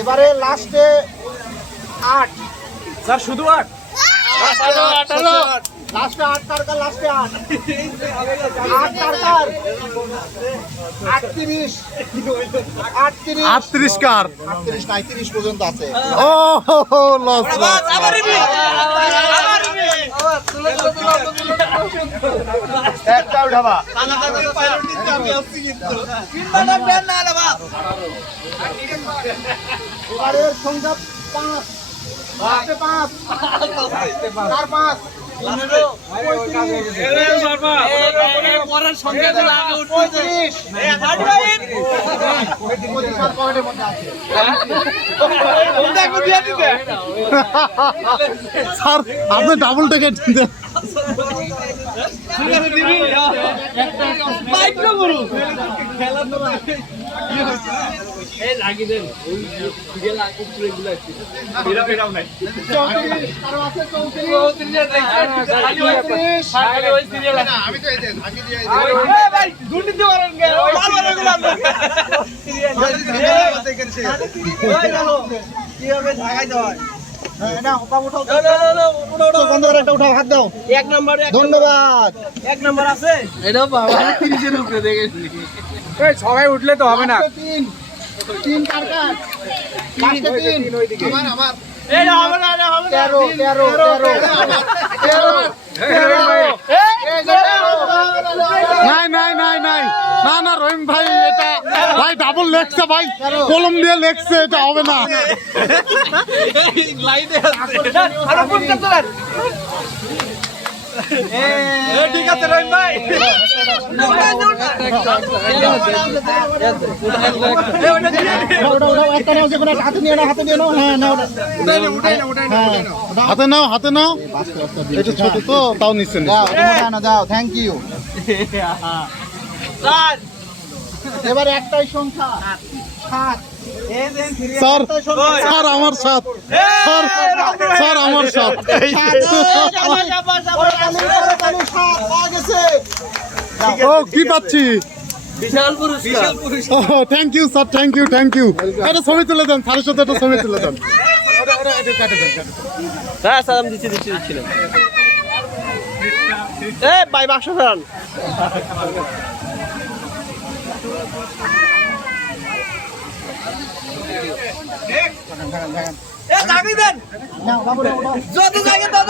এবারে লাস্টে 8 স্যার শুধু 8 লাস্টে 8 টাকার লাস্টে 8 টাকার 38 কার 38 না 30 পর্যন্ত আছে। ও লস একটা উঠাবা এবারের সংখ্যা 5 লাস্টে 5 4 5 স্যার আপনি ডাবল টিকেট দেন ধন্যবাদ। সবাই উঠলে তো হবে না। 3 কার কার 3 আমার নাই না না রহিম ভাই এটা ভাই ডাবল লেগছে ভাই কলম দিয়ে লেগছে এটা হবে না ঠিক আছে রহিম ভাই হাতে নাও এটা ছোট তো তাও নিচ্ছেন দাও থ্যাংক ইউ। এবার একটাই সংখ্যা 7 স্যার আমার সাথ স্যার আমার সাথ ও কি পাচ্ছি thank you sir thank you একটা ছবি তুলে দেন স্যারের সাথে একটা ছবি তুলে দেন ভাই বাক্স ফেরান যত জায়গায় তত